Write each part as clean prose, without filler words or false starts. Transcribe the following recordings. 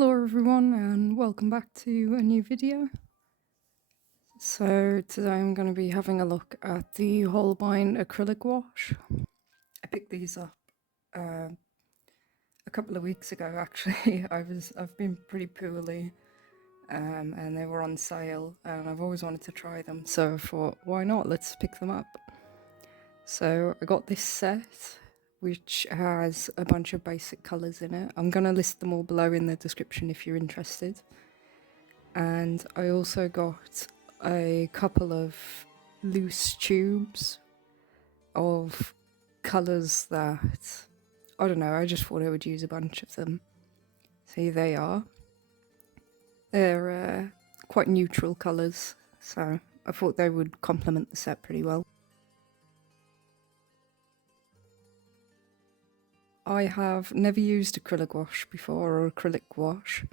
Hello everyone and welcome back to a new video. So today I'm going to be having a look at the Holbein Acrylic Gouache. I picked these up a couple of weeks ago actually. I've been pretty poorly and they were on sale and I've always wanted to try them, so I thought why not, let's pick them up. So I got this set which has a bunch of basic colours in it. I'm going to list them all below in the description if you're interested. And I also got a couple of loose tubes of colours that, I don't know, I just thought I would use a bunch of them. So here they are. They're quite neutral colours, so I thought they would complement the set pretty well. I have never used acrylic gouache before, or acrylic gouache.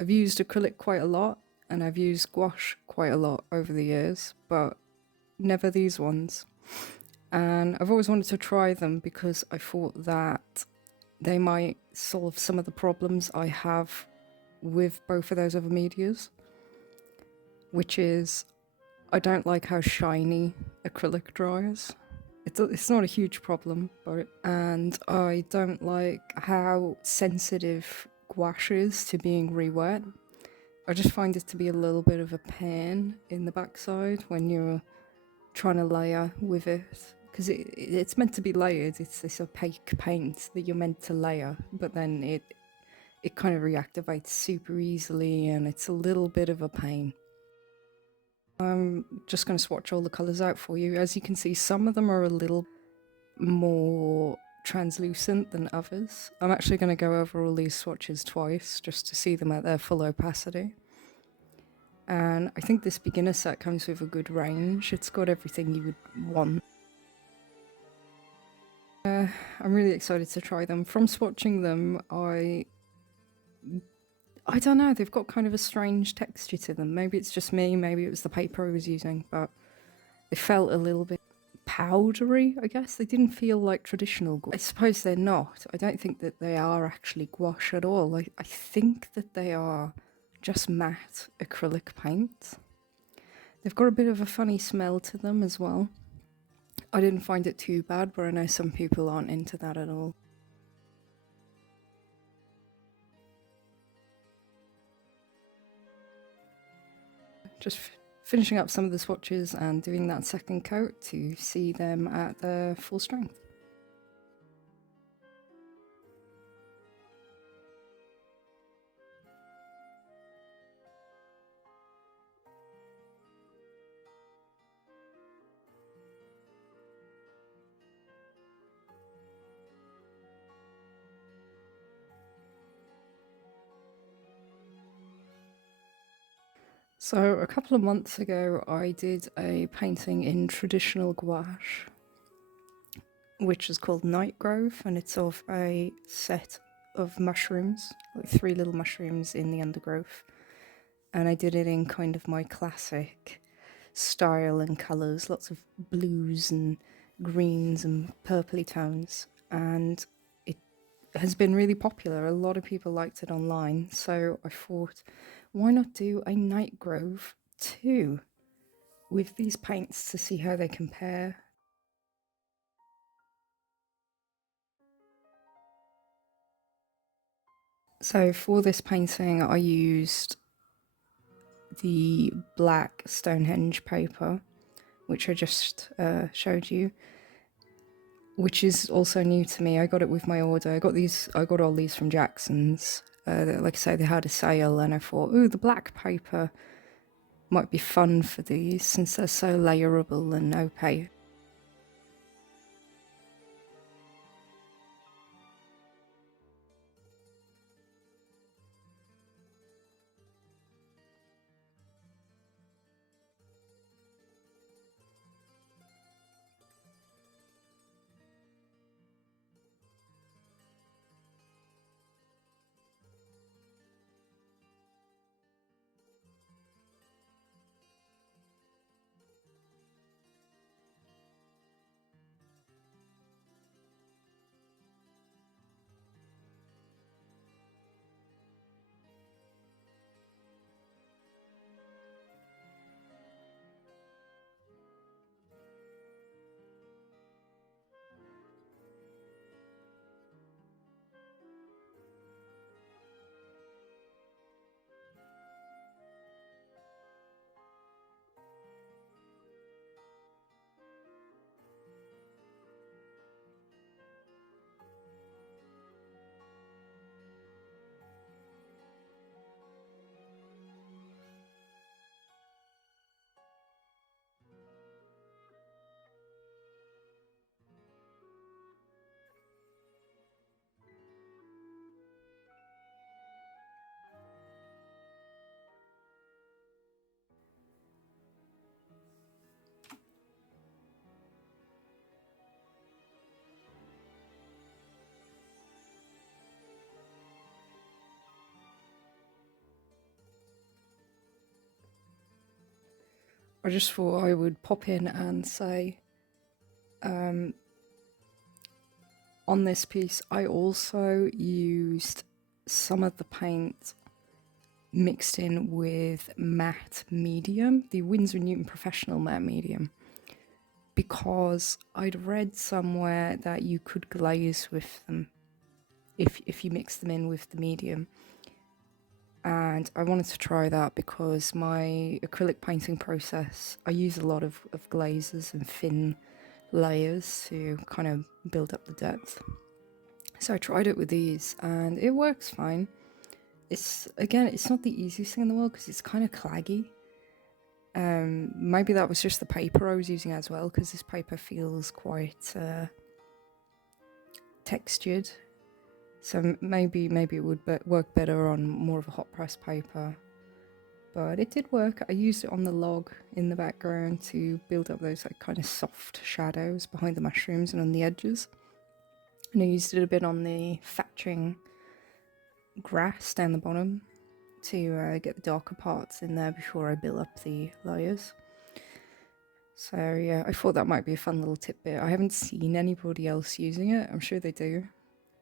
I've used acrylic quite a lot, and I've used gouache quite a lot over the years, but never these ones. And I've always wanted to try them because I thought that they might solve some of the problems I have with both of those other medias, which is I don't like how shiny acrylic dries. It's not a huge problem, and I don't like how sensitive gouache is to being re-wet. I just find it to be a little bit of a pain in the backside when you're trying to layer with it, because it's meant to be layered. It's this opaque paint that you're meant to layer, but then it kind of reactivates super easily and it's a little bit of a pain. I'm just going to swatch all the colours out for you. As you can see, some of them are a little more translucent than others. I'm actually going to go over all these swatches twice just to see them at their full opacity. And I think this beginner set comes with a good range. It's got everything you would want. I'm really excited to try them. From swatching them, I don't know, they've got kind of a strange texture to them. Maybe it's just me, maybe it was the paper I was using, but they felt a little bit powdery, I guess. They didn't feel like traditional gouache. I suppose they're not. I don't think that they are actually gouache at all. I think that they are just matte acrylic paint. They've got a bit of a funny smell to them as well. I didn't find it too bad, but I know some people aren't into that at all. Just finishing up some of the swatches and doing that second coat to see them at their full strength. So a couple of months ago I did a painting in traditional gouache, which is called Night Grove, and it's of a set of mushrooms, like 3 little mushrooms in the undergrowth. And I did it in kind of my classic style and colours, lots of blues and greens and purpley tones, and it has been really popular. A lot of people liked it online, so I thought, why not do a Night Grove too with these paints to see how they compare. So for this painting I used the black Stonehenge paper, which I just showed you, which is also new to me. I got it with my order. I got all these from Jackson's. Like I say, they had a sale and I thought, ooh, the black paper might be fun for these since they're so layerable and opaque. I just thought I would pop in and say, on this piece, I also used some of the paint mixed in with matte medium, the Winsor & Newton Professional Matte Medium, because I'd read somewhere that you could glaze with them if you mix them in with the medium. And I wanted to try that because my acrylic painting process, I use a lot of glazes and thin layers to kind of build up the depth. So I tried it with these and it works fine. It's not the easiest thing in the world because it's kind of claggy. Maybe that was just the paper I was using as well, because this paper feels quite textured. So maybe it would work better on more of a hot press paper. But it did work. I used it on the log in the background to build up those like kind of soft shadows behind the mushrooms and on the edges. And I used it a bit on the thatching grass down the bottom to get the darker parts in there before I build up the layers. So yeah, I thought that might be a fun little tidbit. I haven't seen anybody else using it. I'm sure they do.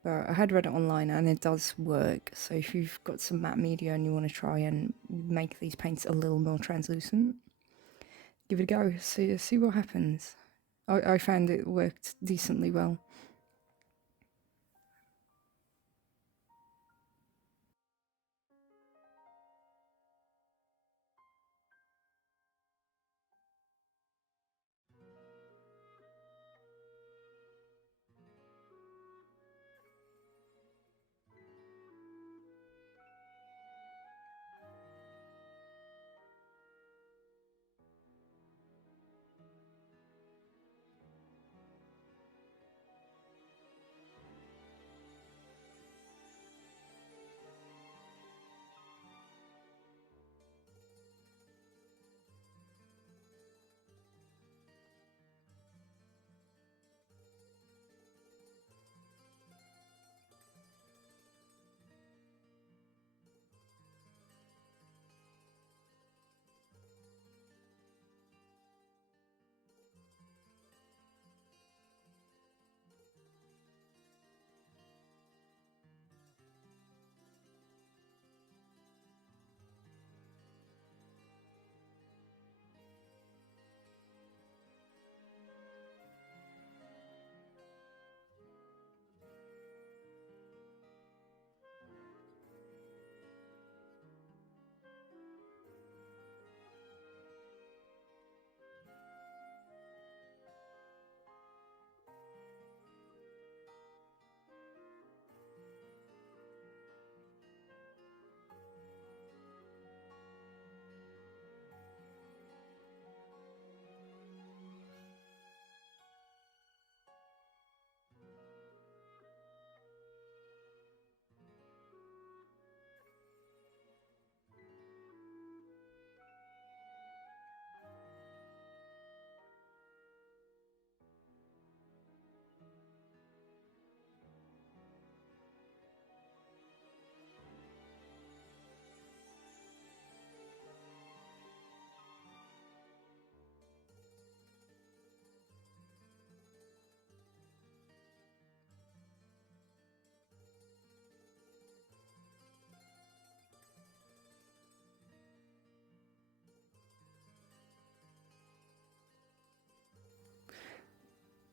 But I had read it online and it does work. So if you've got some matte media and you want to try and make these paints a little more translucent, give it a go. See what happens. I found it worked decently well.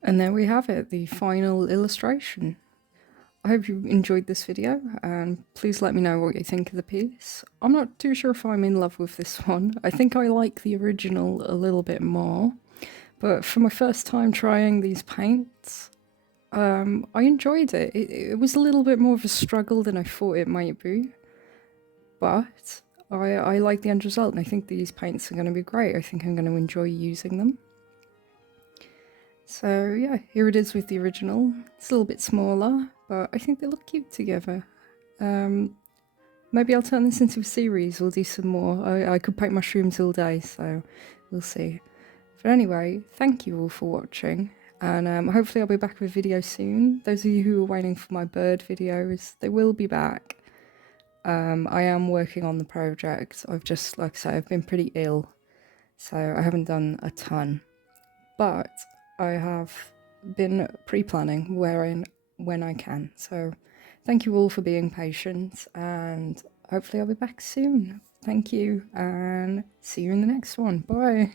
And there we have it, the final illustration. I hope you enjoyed this video and please let me know what you think of the piece. I'm not too sure if I'm in love with this one. I think I like the original a little bit more, but for my first time trying these paints, I enjoyed it. It was a little bit more of a struggle than I thought it might be, but I like the end result and I think these paints are going to be great. I think I'm going to enjoy using them. So yeah, here it is with the original. It's a little bit smaller, but I think they look cute together. Maybe I'll turn this into a series. We'll do some more. I could paint mushrooms all day, so we'll see. But anyway, thank you all for watching, and hopefully I'll be back with a video soon. Those of you who are waiting for my bird videos, they will be back. I am working on the project. I've just, like I say, I've been pretty ill. so I haven't done a ton, but I have been pre-planning when I can. So thank you all for being patient, and hopefully I'll be back soon. Thank you, and see you in the next one. Bye.